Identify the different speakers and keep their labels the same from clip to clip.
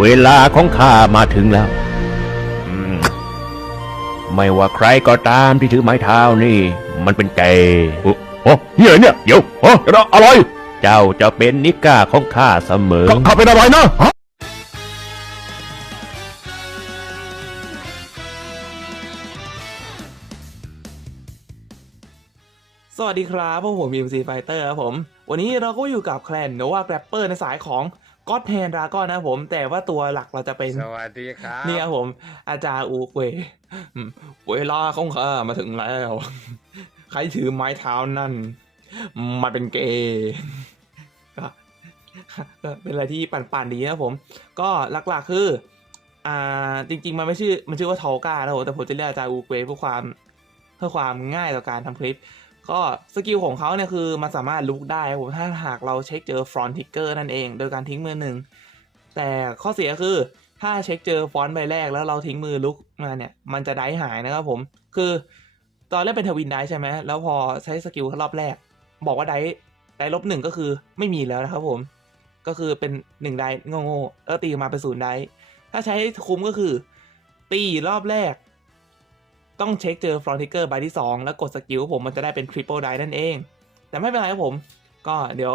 Speaker 1: เวลาของข้ามาถึงแล้วอืมไม่ว่าใครก็ตามที่ถือไม้เท้านี่ มันเป็นเกย์โอ้โอ้เฮียเนี่ยเดี๋ยวโอ้อะไร เจ้าจะเป็นนิก้าของข้าเสมอ
Speaker 2: ข้าเป็นอะไรนะฮะ
Speaker 3: สวัสดีครับพวกผมมีซีไฟเตอร์ครับผม วันนี้เราก็อยู่กับแคลนโนวาแกรปเปอร์ในสายของ ก็ d แ a นดราก้อนนะครับผม แต่ว่าตัวหลักเราจะเป็น
Speaker 4: สวัสดีครับ
Speaker 3: นี่ครับผม อาจารย์อูเกวอืมเวลาของข้ามาถึงแล้ว ใครถือไม้เท้านั่น มันเป็นเกย์ก็ก็เป็นอะไรที่ปั่นๆดีนะครับผม ก็หลักๆคือ อ่า จริง ๆ มันไม่ชื่อ มันชื่อว่าทอลกานะผมแต่ผมจะเรียกอาจารย์อูเกวเพื่อความ เพื่อความง่ายต่อการทำคลิป ก็สกิลของเขาเนี่ยคือมันสามารถลุกได้ครับผมถ้าหากเราเช็คเจอฟรอนติกเกอร์นั่นเอง โดยการทิ้งมือหนึ่ง แต่ข้อเสียคือถ้าเช็คเจอฟอนต์ใบแรกแล้วเราทิ้งมือลุกมาเนี่ย มันจะได้หายนะครับผม คือตอนแรกเป็นทวินได้ใช่ไหมแล้วพอใช้สกิลรอบแรก บอกว่าได้ได้ลบหนึ่งก็คือไม่มีแล้วนะครับผม ก็คือเป็นหนึ่งได้โง่ๆแล้วตีมาเป็นศูนย์ได้ ถ้าใช้คุ้มก็คือ ตีรอบแรก ต้องเช็คเจอฟรอนติเกอร์ใบที่ 2 แล้วกดสกิลผมมันจะได้เป็นทริปเปิลไดนั่นเอง แต่ไม่เป็นไรครับผม ก็เดี๋ยว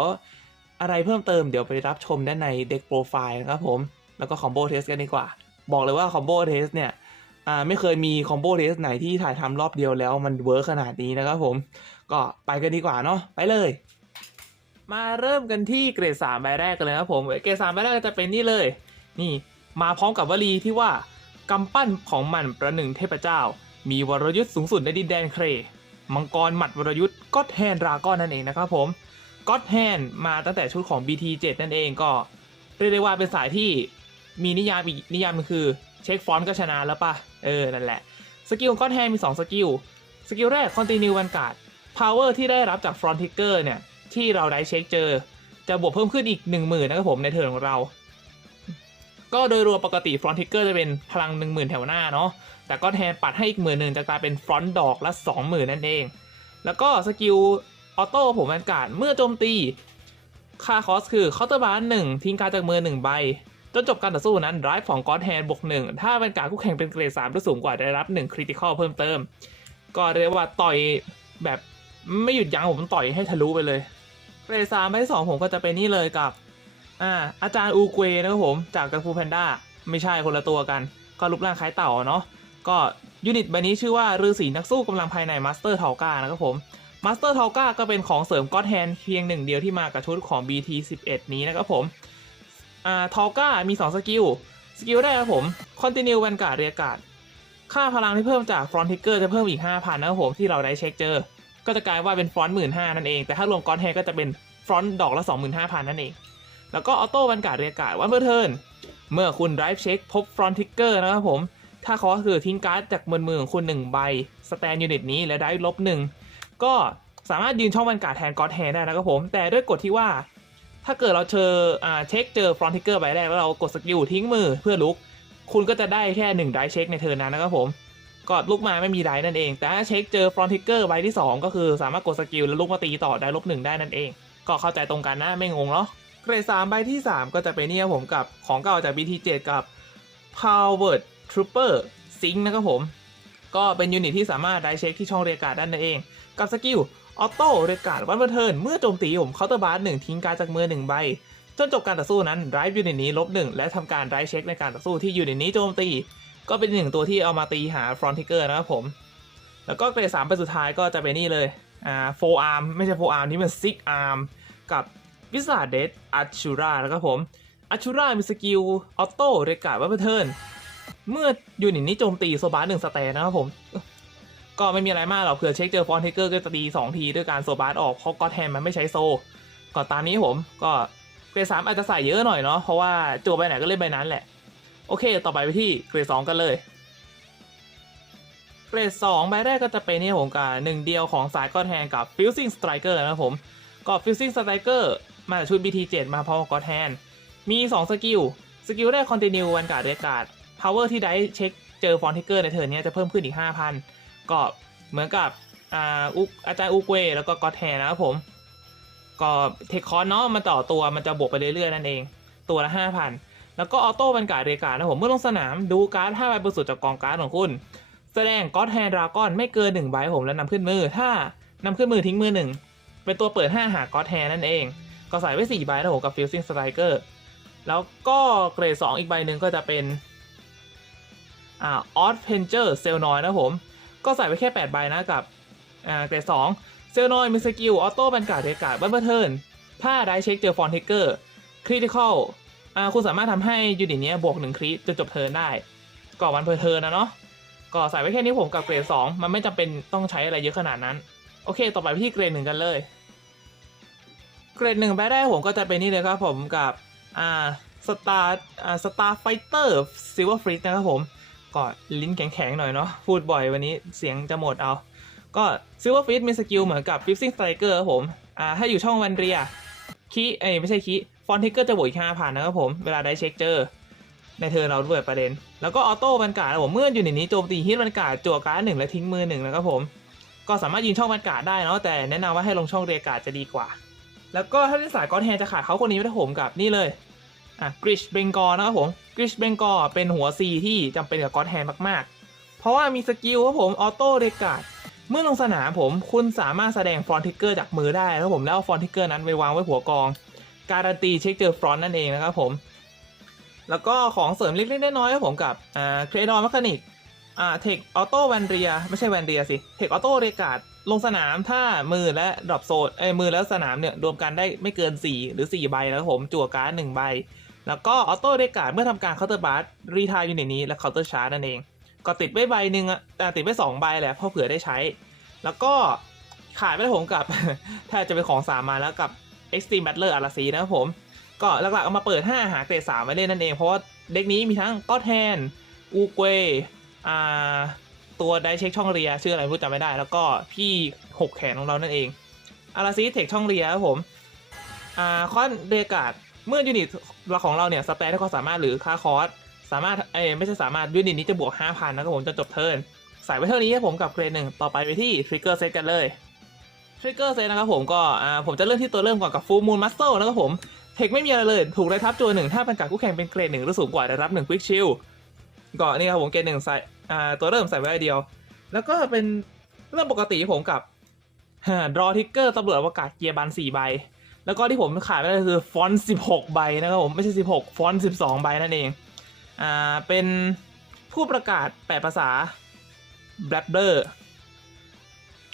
Speaker 3: อะไรเพิ่มเติมเดี๋ยวไปรับชมด้านในเด็กโปรไฟล์นะครับผม แล้วก็คอมโบเทสกันดีกว่า บอกเลยว่าคอมโบเทสเนี่ยไม่เคยมีคอมโบเทสไหนที่ถ่ายทำรอบเดียวแล้วมันเวิร์ขนาดนี้นะครับผม ก็ไปกันดีกว่าเนาะไปเลย มาเริ่มกันที่เกรด3ใบแรกกันเลยครับผมเกรด3ใบแรกจะเป็นนี่เลย นี่มาพร้อมกับวลีที่ว่ากำปั้นของมันประหนึ่งเทพเจ้า มีวรยุทธ์สูงสุดในดินแดนเคร มังกรหมัดวรยุทธ์ก็แทนดราก้อนนั่นเองนะครับผมก็แทนมาตั้งแต่ชุดของ BT7 นั่นเองก็เรียกได้ว่าเป็นสายที่มีนิยามอีกนิยามมันคือเช็คฟอนต์ก็ชนะแล้วปะเออ นั่นแหละ สกิลก็แทนมี 2 สกิล สกิลแรก Continue Vanguard Power ที่ได้รับจาก Front Trigger เนี่ย ที่เราได้เช็คเจอ จะบวกเพิ่มขึ้นอีก 10,000นะครับผมในเทิร์นของเรา ก็โดยรวมปกติฟรอนติกเกอร์จะเป็นพลัง 10,000 แถวหน้าเนาะแต่ก็แทนปัดให้อีกหมื่นหนึ่งจะกลายเป็นฟรอนดอกละ 20,000 นั่นเอง แล้วก็สกิลออโต้ผมแวนการเมื่อโจมตีค่าคอสคือเคาน์เตอร์บาร์หนึ่งทิ้งการจากมือหนึ่งใบจนจบการต่อสู้นั้นไดรฟ์ของก็อดแฮนบวกหนึ่งถ้าเป็นการคู่แข่งเป็นเกรด3หรือสูงกว่าได้รับ 1 คริติคอลเพิ่มเติม ก็เรียกว่าต่อยแบบไม่หยุดยั้งผมต่อยให้ทะลุไปเลยเกรดสามใบสองผมก็จะเป็นนี่เลยกับ อ่าอาจารย์อูเกวนะครับผมจากกังฟูแพนด้าไม่ใช่คนละตัวกัน ก็รูปร่างคล้ายเต่าเนาะก็ยูนิตใบนี้ชื่อว่าฤาษีนักสู้กำลังภายในมาสเตอร์ทอลกานะครับผมมาสเตอร์ทอลกาก็เป็นของเสริมก็อดแฮนเพียงหนึ่งเดียวที่มากับชุดของ BT11 นี้นะครับผมอ่าทอลกามี 2 สกิล สกิลแรกครับผม Continue Vanguard เรียกาดค่าพลังที่เพิ่มจาก Front Trigger จะเพิ่มอีก 5,000นะครับผมที่เราได้เช็คเจอ ก็จะกลายว่าเป็นฟรอนต์หมื่นห้านั่นเอง แต่ถ้ารวมก้อนแฮก็จะเป็นฟรอนต์ดอกละ25,000นั่นเอง แล้วก็ออโต้วันการ์ดเรียกการ์ดวันเพื่อเทิร์นเมื่อคุณ drive check พบ front trigger นะครับผม ถ้าคอคือทิ้งการ์ดจากมือมือของคุณ1ใบสแตนยูนิตนี้และได้ลบหนึ่งก็สามารถยืนช่องวันการ์ดแทนกอดแฮนได้นะครับผม แต่ด้วยกฎที่ว่า ถ้าเกิดเราเจออเช็คเจอ front trigger ใบแรกแล้วเรากดสกิลทิ้งมือเพื่อลุก คุณก็จะได้แค่1 drive check ในเทิร์นนั้นนะครับผมก็ลุกมาไม่มีได้นั่นเอง แต่ถ้าเช็คเจอ front trigger ใบที่ 2 ก็คือสามารถกดสกิลแล้วลุกมาตีต่อได้ลบหนึ่งได้นั่นเอง ก็เข้าใจตรงกันนะไม่งงเนาะ เกรดสามใบที่ 3 ก็จะเป็นเนี่ยผมกับของเก่าจาก BT7 กับ Powered Trooper Sync นะครับผม ก็เป็นยูนิตที่สามารถได้เช็คที่ช่องเรียกาดด้นั่นเอง กับสกิลออโต้เรียกาดวันเบอร์เทิร์นเมื่อโจมตีผมเคาน์เตอร์บาร์หนึ่งทิ้งการจากมือหนึ่งใบจนจบการต่อสู้นั้นไดรฟ์ยูนิตนี้ลบหนึ่งและทำการไดรฟ์เช็คในการต่อสู้ที่ยูนิตนี้โจมตี ก็เป็นหนึ่งตัวที่เอามาตีหาฟรอนติเกอร์นะครับผม แล้วก็เกรดสามไปสุดท้ายก็จะเป็นนี่เลยอ่าโฟอาร์มไม่ใช่โฟอาร์มนี่มันซิกอาร์มกับ วิสาเดสอัชูรานะครับผมอัชูรามีสกิลออโต้เรกาดว่าเทิร์นเมื่อยูนิตนี้โจมตีโซบาร์หนึ่งสแตนนะครับผม ก็ไม่มีอะไรมากหรอกเผื่อเช็คเจอฟอนเทเกอร์ก็จะตีสองทีด้วยการโซบาร์ออกเพราะก็แทนมันไม่ใช้โซก็ตามนี้ผมก็เกรดสามอาจจะใส่เยอะหน่อยเนาะเพราะว่าจัวใบไหนก็เล่นใบนั้นแหละ โอเค ต่อไปไปที่เกรดสองกันเลยเกรดสองใบแรกก็จะเป็นนี่ผมกับหนึ่งเดียวของสายก้อนแทนกับ Fusing Striker นะครับผมก็ Fusing Striker มาจากชุด BT7 มาพร้อกับก้อนแทน มี 2 สกิล สกิลแรก Continue วันการ์ดเรียกการ์ด Power ที่ได้เช็คเจอฟอนติเกอร์ในเทิร์นเนี้ยจะเพิ่มขึ้นอีก 5,000 ก็เหมือนกับอ่าอุกอาจารย์อุกเวแล้วก็ก้อนแทนนะครับผม ก็เทคคอนเนาะมันต่อตัวมันจะบวกไปเรื่อยๆนั่นเอง ตัวละ 5,000 แล้วก็ออโต้บรรกาศเรกาดนะผมเมื่อลงสนามดูการ์ด5ใบบนสุดจากกองการ์ดของคุณ แสดงก็อดแฮนดราก้อนไม่เกิน1ใบผมแล้วนำขึ้นมือถ้านำขึ้นมือทิ้งมือ1เป็นตัวเปิด 5 หาก็อดแฮนนั่นเอง ก็ใส่ไว้4ใบนะผมกับฟิลซิงสไตรเกอร์แล้วก็เกรด 2 อีกใบหนึ่งก็จะเป็นอ่าออสเพนเจอร์เซลนอยนะผม ก็ใส่ไว้แค่ 8 ใบนะกับอ่าเกรด 2 เซลนอยมีสกิลออโต้บรรกาศเรกาศบัตเบอร์เทิร์นถ้าได้เช็คเจอฟอนเทเกอร์คริติคอลอ่าคุณสามารถทำให้ยูนิตเนี้ยบวก 1 คริจนจบเทิร์นได้ก่อนวันเพอร์เทิร์นนะเนาะก็ใส่ไว้แค่นี้ผมกับเกรด 2 มันไม่จำเป็นต้องใช้อะไรเยอะขนาดนั้น โอเค ต่อไปไปที่เกรดหนึ่งกันเลย เกรดหนึ่งไปได้ผมก็จะเป็นนี่เลยครับผมกับอ่าสตาร์อ่าสตาร์ไฟเตอร์ซิลเวอร์ฟรีนะครับผมก็ลิ้นแข็งๆหน่อยเนาะพูดบ่อยวันนี้เสียงจะหมดเอา ก็ซิลเวอร์ฟรีมีสกิลเหมือนกับฟิฟซิ่งสไตรเกอร์ครับผมอ่าถ้าอยู่ช่องวันเรียคีเอ้ไม่ใช่คีฟอนเทเกอร์จะบวกอีกห้าพันนะครับผมเวลาได้เช็คเจอในเธอเราด้วยประเด็น แล้วก็ออโต้บรรกาศผมเมื่ออยู่ในนี้โจมตีฮิตบรรกาศจั่วการ์ดหนึ่งและทิ้งมือหนึ่งนะครับผม ก็สามารถยืนช่องบรรกาศได้เนาะแต่แนะนำว่าให้ลงช่องเรียกาศจะดีกว่า แล้วก็ถ้าเล่นสายก้อนแฮนจะขาดเขาคนนี้ไม่ได้ผมกับนี่เลยอะกริชเบงกอนะครับผมกริชเบงกอเป็นหัว C ที่จำเป็นกับก้อนแฮนมากๆ เพราะว่ามีสกิลครับผมออโต้เรกาศเมื่อลงสนามผมคุณสามารถแสดงฟรอนทิกเกอร์จากมือได้ครับผมแล้วเอาฟรอนทิกเกอร์นั้นไปวางไว้หัวกอง การันตีเช็คเจอฟรอนนั่นเองนะครับผม แล้วก็ของเสริมเล็กๆน้อยๆครับผมกับอ่าเครดอนมคานิกอ่าเทคออโต้แวนเรียไม่ใช่แวนเรียสิเทคออโต้เรกาด ลงสนามถ้ามือและดรอปโซดเอ้มือแล้วสนามเนี่ยรวมกันได้ไม่เกิน 4 หรือ 4 ใบนะครับผม จั่วการ์ดหนึ่งใบ แล้วก็ออโต้เรกาดเมื่อทำการเคาน์เตอร์บาร์รีทายอยู่ในนี้และเคาน์เตอร์ชาร์นั่นเอง ก็ติดไว้ใบหนึ่งอะแต่ติดไว้สองใบแหละเพราะเผื่อได้ใช้ แล้วก็ขาดไม่ได้ผมกับ ถ้าจะเป็นของสามมาแล้วกับ Extreme Battler อาราซีนะครับผม ก็หลักๆเอามาเปิด 5 หาเกรด3มาเล่นนั่นเอง เพราะว่าเด็กนี้มีทั้งก็แทนอูเกวอ่า ตัวไดเช็คช่องเรียชื่ออะไรไม่รู้จำไม่ได้ แล้วก็พี่หกแขนของเรานั่นเองอาราซีเทคช่องเรียครับผมอ่าคอนเดกาดเมื่อยูนิตของเราเนี่ยสแตทที่เขาสามารถหรือค่าคอร์สสามารถเอ้ไม่ใช่สามารถยูนิตนี้จะบวก 5,000นะครับผมจนจบเทิร์นใส่ไว้เท่านี้ครับผมกับเกรดหนึ่งต่อไปไปที่ทริกเกอร์เซตกันเลยทริกเกอร์เซตนะครับผมก็อ่าผมจะเริ่มที่ตัวเริ่มก่อนกับฟูมูลมัสเซลนะครับผมเทคไม่มีอะไรเลย ถูกได้ทับตัวหนึ่งถ้าเป็นการคู่แข่งเป็นเกรดหนึ่งหรือสูงกว่าได้รับหนึ่งควิกชิล ก็นี่ครับผมเกรดหนึ่งใส่อ่าตัวเริ่มใส่ไว้เดียว แล้วก็เป็นเรื่องปกติผมกับดรอทิกเกอร์ตำรวจอวกาศเกียร์บันสี่ใบ แล้วก็ที่ผมขายไปก็คือฟอนต์สิบหกใบนะครับผมไม่ใช่สิบหกฟอนต์สิบสองใบนั่นเองอ่าเป็นผู้ประกาศแปดภาษา b l a b b e r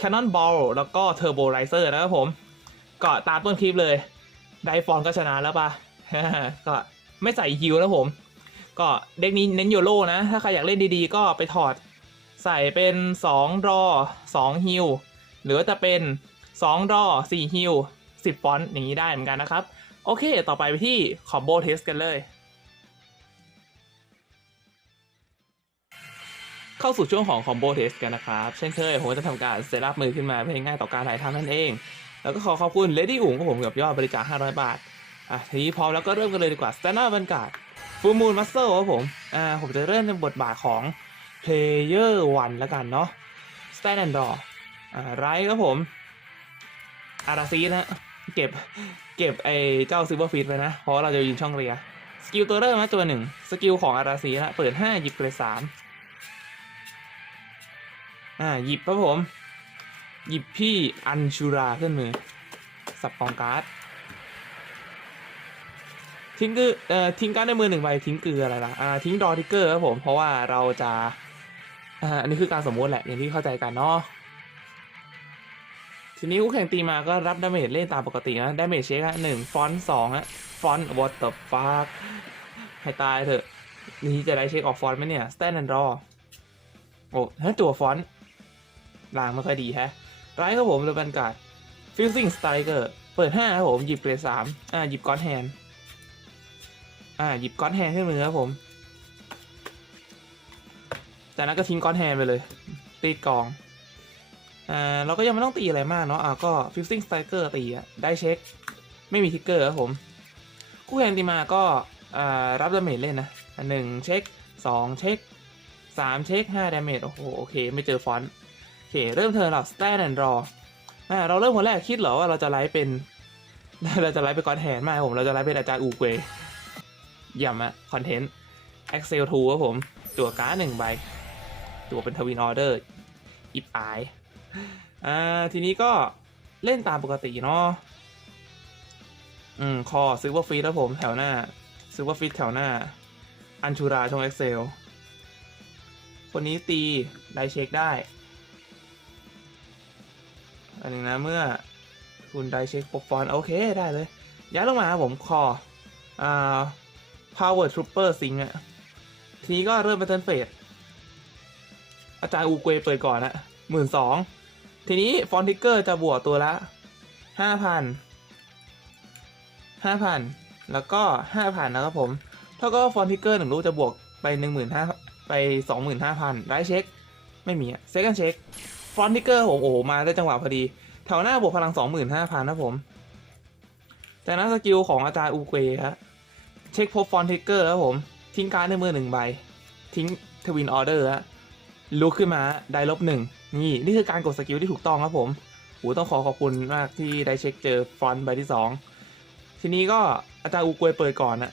Speaker 3: Cannon Ball แล้วก็ Turbo Riser นะครับผมก็ตามต้นคลิปเลย ได้ฟอนก็ชนะแล้วปะก็ไม่ใส่ฮิวแล้วผม ก็เด็กนี้เน้นโยโลนะ ถ้าใครอยากเล่นดีๆ ก็ไปถอดใส่เป็น 2 รอ 2 ฮิวหรือจะเป็น 2 รอ 4 ฮิว10 ฟอนต์อย่างนี้ได้เหมือนกันนะครับ โอเค ต่อไปไปที่คอมโบเทสกันเลย เข้าสู่ช่วงของคอมโบเทสกันนะครับ เช่นเคย ผมจะทำการเซตอัพมือขึ้นมาเพื่อง่ายต่อการถ่ายทำนั่นเอง แล้วก็ขอขอบคุณ Lady อุ๋งของผมกับยอดบริจาค500 บาท อะ ทีนี้พร้อมแล้วก็เริ่มกันเลยดีกว่าสแตนด์บันการ์ Standard Vanguard Full Moon Master ครับผมอ่าผมจะเริ่มในบทบาทของ Player 1แล้วกันเนาะ Stand and Draw อ่าไรครับผม อาราซีนะ เก็บ เก็บไอ้เจ้า Silver Feet ไปนะ เพราะว่าเราจะยืนช่องเรีย สกิลตัวเริ่มนะตัวหนึ่ง สกิลของอาราซีนะ เปิด 5 หยิบเกรด3อ่า หยิบครับผม หยิบพี่อัญชูราขึ้นมือ สับกองการ์ด ทิ้งคือเอ่อทิ้งการ์ดในมือหนึ่งใบทิ้งคืออะไรล่ะอ่าทิ้งดอทิกเกอร์ครับผมเพราะว่าเราจะอ่าอันนี้คือการสมมติแหละอย่างที่เข้าใจกันเนาะทีนี้คู่แข่งตีมาก็รับดาเมจเล่นตามปกตินะดาเมจเช็คอะหนึ่งฟอนต์สองอะฟอนต์ what the fuck ให้ตายเถอะนี่จะได้เช็คออกฟอนต์ไหมเนี่ย stand and draw โอ้ถ้าจั่วฟอนต์ลางไม่ค่อยดีแฮะไรครับผมเลยบรรกาศฟิลซิงสไตรเกอร์เปิดห้าครับผมหยิบเกรดสามอ่าหยิบก้อนแฮน อ่าหยิบก้อนแฮนขึ้นมือครับผม จากนั้นก็ทิ้งก้อนแฮนไปเลย ตีกองอ่าเราก็ยังไม่ต้องตีอะไรมากเนาะอ่าก็ฟิลซิงสไตรเกอร์ตีอะได้เช็ค ไม่มีทิกเกอร์ครับผมคู่แข่งตีมาก็อ่ารับดาเมจเล่นนะหนึ่งเช็คสองเช็คสามเช็คห้าดาเมจโอ้โหโอเค ไม่เจอฟอนต์โอเค เริ่มเทิร์นเรา stand and draw อ่าเราเริ่มคนแรกคิดเหรอว่าเราจะไลฟ์เป็น เราจะไลฟ์เป็นก้อนแทนไม่ครับผมเราจะไลฟ์เป็นอาจารย์อูเกว ยี่ยมอะคอนเทนต์ Excel 2ครับผมจั่วการ์ดหนึ่งใบจั่วเป็นทวินออเดอร์อิบอาย อ่า ทีนี้ก็เล่นตามปกติเนาะ อืม คอซื้อว่าฟีดแล้วผมแถวหน้า ซื้อว่าฟีดแถวหน้า อันชูราช่อง Excel คนนี้ตีได้เช็คได้อันนึงนะเมื่อคุณได้เช็คปกฟอนต์โอเคได้เลย ย้ายลงมาครับผมคออ่า power trooper ซิงอะทีนี้ก็เริ่มเป็นเทิร์นเฟสอาจารย์อูเกวเปิดก่อนละหมื่นสองทีนี้ฟอนติเกอร์จะบวกตัวละห้าพันห้าพันแล้วก็ห้าพันนะครับผมเท่าก็ฟอนติเกอร์หนึ่งลูกจะบวกไปหนึ่งหมื่นห้าไปสองหมื่นห้าพันได้เช็ค ไม่มีอะเซ็กันเช็คฟอนติเกอร์ผมโอ้โหมาได้จังหวะพอดีแถวหน้าบวกพลังสองหมื่นห้าพันนะผมจากนั้นสกิลของอาจารย์อูเกวครับ เช็คพบฟอนติกเกอร์ครับผม ทิ้งการ์ดในมือหนึ่งใบ ทิ้งทวินออเดอร์ฮะลุกขึ้นมาได้ลบหนึ่งนี่ นี่คือการกดสกิลที่ถูกต้องครับผมโหต้องขอขอบคุณมากที่ได้เช็คเจอฟอนใบที่สองทีนี้ก็อาจารย์อูกวยเปิดก่อนอะ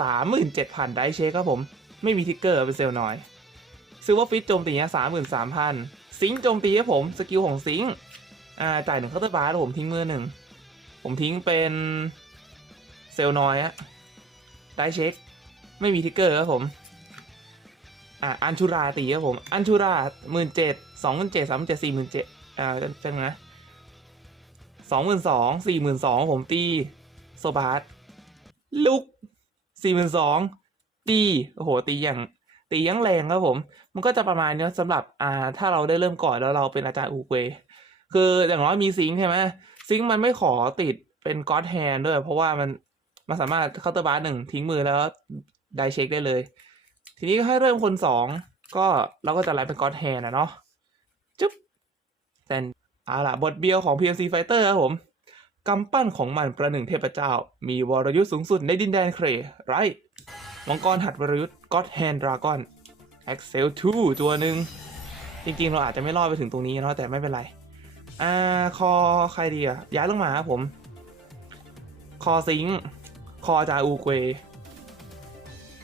Speaker 3: สามหมื่นเจ็ดพันได้เช็คครับผม ไม่มีทิกเกอร์เป็นเซลล์น้อยซื้อว่าฟิตโจมตีเนี่ยสามหมื่นสามพันซิงโจมตีครับผมสกิลของซิงอ่าจ่ายหนึ่งเคาน์เตอร์บาร์แล้วผมทิ้งมือหนึ่งผมทิ้งเป็นเซลล์น้อยอะ ได้เช็ค ไม่มีทิกเกอร์ครับผม อ่าอันชูราตีครับผม อันชูราหมื่นเจ็ดสองหมื่นเจ็ดสามหมื่นเจ็ดสี่หมื่นเจ็ดอ่าเป็นไงนะสองหมื่นสองสี่หมื่นสองผมตีโซบาร์ลุกสี่หมื่นสองตีโอ้โหตีอย่างตีอยังแรงครับผม มันก็จะประมาณนี้สำหรับอ่าถ้าเราได้เริ่มก่อนแล้วเราเป็นอาจารย์อูเกวคืออย่างน้อยมีซิงใช่ไหมซิงมันไม่ขอติดเป็นก็อดแฮนด้วย เพราะว่ามัน มันสามารถเคาน์เตอร์บาร์หนึ่งทิ้งมือแล้วได้เช็คได้เลย ทีนี้ก็ให้เริ่มคนสองก็เราก็จะไล่เป็นก็อดแฮนนะเนาะจุ๊บแต่เอาล่ะบทเบียวของ PMC Fighter ครับผมกำปั้นของมันประหนึ่งเทพเจ้า มีวรยุทธ์สูงสุดในดินแดนเครไรมังกรหัดวรยุทธ์ God Hand Dragon Excel 2ตัวหนึ่งจริงๆ เราอาจจะไม่รอดไปถึงตรงนี้เนาะแต่ไม่เป็นไร อ่า คอใครดีอะย้ายลงมาครับผม คอซิง คอจาอูเกว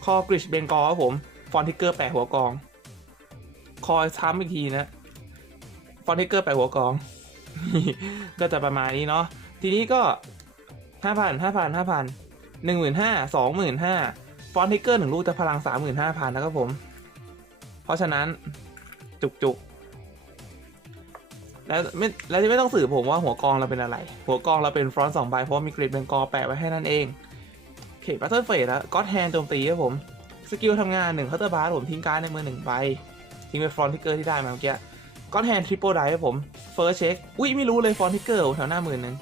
Speaker 3: คอกริชเบงกอครับผม ฟอนติกเกอร์แปะหัวกอง คอช้ำอีกทีนะ ฟอนติกเกอร์แปะหัวกอง ก็จะประมาณนี้เนาะ ทีนี้ก็ห้าพันห้าพันห้าพันหนึ่งหมื่นห้าสองหมื่นห้าฟอนติกเกอร์หนึ่งลูกจะพลังสามหมื่นห้าพันนะครับผม เพราะฉะนั้นจุกจุกแล้วไม่แล้วไม่ต้องสืบผมว่าหัวกองเราเป็นอะไร หัวกองเราเป็นฟรอนต์สองใบเพราะมีกริดเบงกอแปะไว้ให้นั่นเอง โอเคบัตเตอร์เฟสแล้วก็อดแฮนโจมตีครับผม สกิลทำงานหนึ่งเคาน์เตอร์บาร์ผมทิ้งการ์ดในมือหนึ่งใบ ทิ้งไปฟรอนทิกเกอร์ที่ได้มาเมื่อกี้ก็อดแฮนทริปเปิลไดครับผมเฟิร์สเช็คอุ้ยไม่รู้เลยฟรอนทิกเกอร์แถวหน้าหมื่นหนึ่ง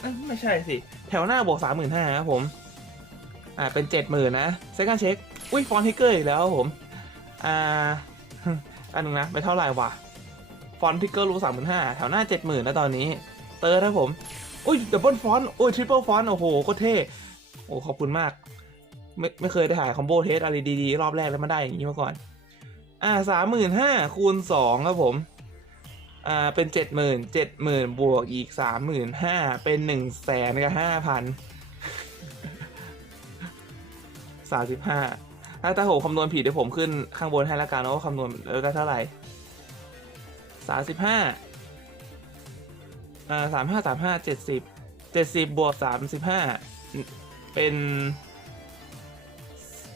Speaker 3: เอ้ยไม่ใช่สิ แถวหน้าบวกสามหมื่นห้าครับผมอ่าเป็นเจ็ดหมื่นนะเซคันเช็คอุ้ยฟรอนทิกเกอร์อีกแล้วครับผมอ่าอันหนึงนะไม่เท่าไหร่ว่ะฟอนทิกเกอร์รู้สามหมื่นห้าแถวหน้าเจ็ดหมื่นแล้วตอนนี้ เตอร์ครับผม โอ้ยดับเบิลฟอนต์อุ้ยทริปเปิลฟอนต์โอ้โหโคตรเท่โอ้ขอบคุณมาก ไม่ไม่เคยได้ถ่ายคอมโบเทสอะไรดีๆ รอบแรกแล้วมาได้อย่างนี้มาก่อน อ่าสามหมื่นห้าคูณสองครับผมอ่าเป็นเจ็ดหมื่นเจ็ดหมื่นบวกอีกสามหมื่นห้าเป็นหนึ่งแสนกับห้าพันสามสิบห้าถ้าถ้าผมคำนวณผิดเดี๋ยวผมขึ้นข้างบนให้ละกันนะว่าคำนวณแล้วได้เท่าไหร่สามสิบห้า อ่าสามห้าสามห้าเจ็ดสิบเจ็ดสิบบวกสามสิบห้าเป็น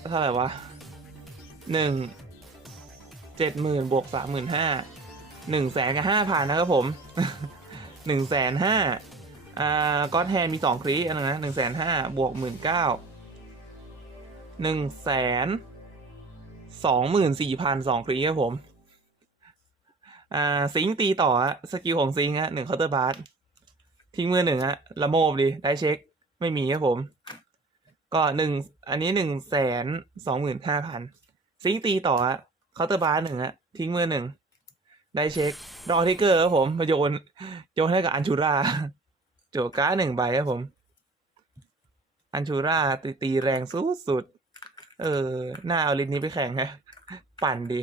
Speaker 3: เท่าไหร่วะหนึ่งเจ็ดหมื่นบวกสามหมื่นห้าหนึ่งแสนกับห้าพันนะครับผมหนึ่งแสนห้าอ่าก็อดแฮนมีสองครีอันนะหนึ่งแสนห้าบวกหมื่นเก้าหนึ่งแสนสองหมื่นสี่พันสองครีครับผม อ่าซิงตีต่อฮะสกิลของซิงฮะหนึ่งเคาน์เตอร์บาร์ทิ้งมือหนึ่งฮะละโมบดิได้เช็คไม่มีครับผม ก็หนึ่งอันนี้หนึ่งแสนสองหมื่นห้าพันซิงตีต่อฮะเคาน์เตอร์บาร์หนึ่งฮะทิ้งมือหนึ่งได้เช็ค รอทิกเกอร์ครับผมมาโยนโยนให้กับอันชูราโจก้าหนึ่งใบครับผม อันชูราตีตีแรงสุดสุด เออหน้าเอาลินนี้ไปแข่งฮะ ปั่นดี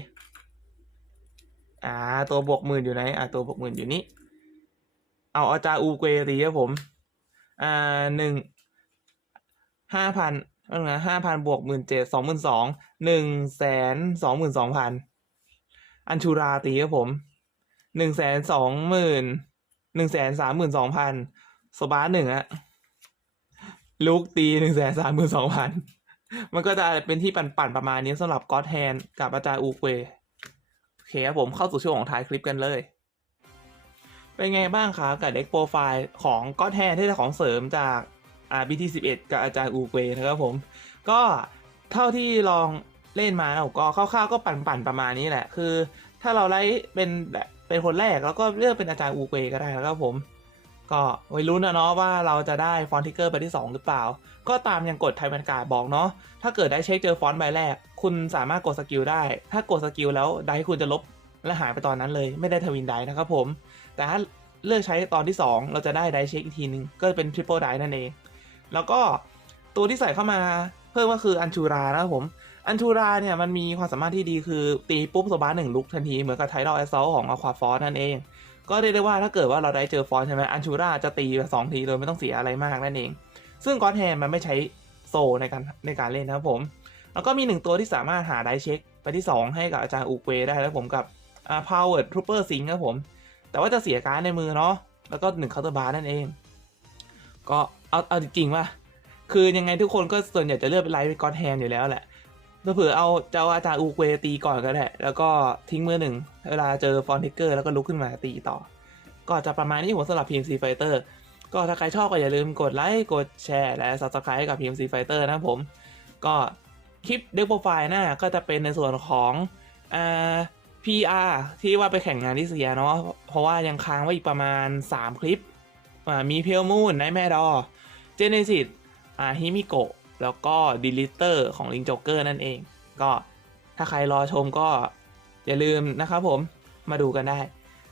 Speaker 3: อ่า ตัวบวกหมื่นอยู่ไหน อ่า ตัวบวกหมื่นอยู่นี่เอาอาจารย์อูเกวตีครับผม อ่าหนึ่งห้าพันนะห้าพันบวกหมื่นเจ็ดสองหมื่นสองหนึ่งแสนสองหมื่นสองพันอัญชูราตีครับผมหนึ่งแสนสองหมื่นหนึ่งแสนสามหมื่นสองพันโซบาร์หนึ่งอะลูกตีหนึ่งแสนสามหมื่นสองพันมันก็จะเป็นที่ปั่นๆประมาณนี้สำหรับก็อตแฮนกับอาจารย์อูเกว เคครับผมเข้าสู่ช่วงของท้ายคลิปกันเลย เป็นไงบ้างคะกับเด็กโปรไฟล์ของก้อนแทนที่ได้ของเสริมจากอ่า BT11 กับอาจารย์อูเกนะครับผม ก็เท่าที่ลองเล่นมาก็คร่าวๆก็ปั่นๆประมาณนี้แหละ คือ ถ้าเราไล่เป็นแบบเป็นคนแรกแล้วก็เลือกเป็นอาจารย์อูเกก็ได้นะครับผม ก็ไว้รู้นะเนาะว่าเราจะได้ฟอนต์ทิกเกอร์ใบที่ 2 หรือเปล่า ก็ตามอย่างกฎไทยบรรยากาศบอกเนาะถ้าเกิดได้เช็คเจอฟอนต์ใบแรก คุณสามารถกดสกิลได้ ถ้ากดสกิลแล้วได้คุณจะลบและหายไปตอนนั้นเลย ไม่ได้ทวินไดนะครับผม แต่ถ้าเลือกใช้ตอนที่ 2 เราจะได้ไดเช็คอีกทีนึง ก็เป็นทริปเปิลไดนั่นเอง แล้วก็ตัวที่ใส่เข้ามาเพิ่มก็คืออัญชูรานะครับผมอัญชูราเนี่ยมันมีความสามารถที่ดีคือตีปุ๊บโซบาหนึ่งลุกทันที เหมือนกับไทดอลแอสซอลของอควาฟอร์นั่นเอง ก็เรียกได้ว่าถ้าเกิดว่าเราได้เจอฟอนใช่ไหมอัญชูราจะตีแบบสองทีโดยไม่ต้องเสียอะไรมากนั่นเอง ซึ่งก้อนแฮนมันไม่ใช้โซในการในการเล่นนะครับผม แล้วก็มีหนึ่งตัวที่สามารถหาได้เช็คไปที่ 2 ให้กับอาจารย์อูเกวได้แล้วผมกับอ่า powered trooper sync ครับผม แต่ว่าจะเสียการในมือเนาะแล้วก็หนึ่งเคาน์เตอร์บาร์นั่นเอง ก็เอาเอาจริงๆว่าคือยังไงทุกคนก็ส่วนใหญ่จะเลือกเป็นไลท์เป็นกอนแฮนอยู่แล้วแหละ เราเผื่อเอาจะเอาอาจารย์อูเกวตีก่อนก็ได้ แล้วก็ทิ้งมือหนึ่ง เวลาเจอฟอนติกเกอร์แล้วก็ลุกขึ้นมาตีต่อ ก็จะประมาณนี้ผมสำหรับ PMC Fighter ก็ถ้าใครชอบก็อย่าลืมกดไลค์ กดแชร์ และ Subscribe กับ PMC Fighter นะครับผม ก็คลิปเด็กโปรไฟล์หน้าก็จะเป็นในส่วนของอ่า PR ที่ว่าไปแข่งงานที่เสียเนาะ เพราะว่ายังค้างไว้อีกประมาณ 3 คลิปอ่ามีเพลมูนไนแมดอเจเนซิสอ่าฮิมิโกะ แล้วก็ดีลิเตอร์ของลิงจ็อกเกอร์นั่นเอง ก็ถ้าใครรอชมก็อย่าลืมนะครับผมมาดูกันได้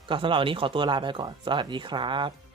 Speaker 3: ก็สำหรับวันนี้ขอตัวลาไปก่อน สวัสดีครับ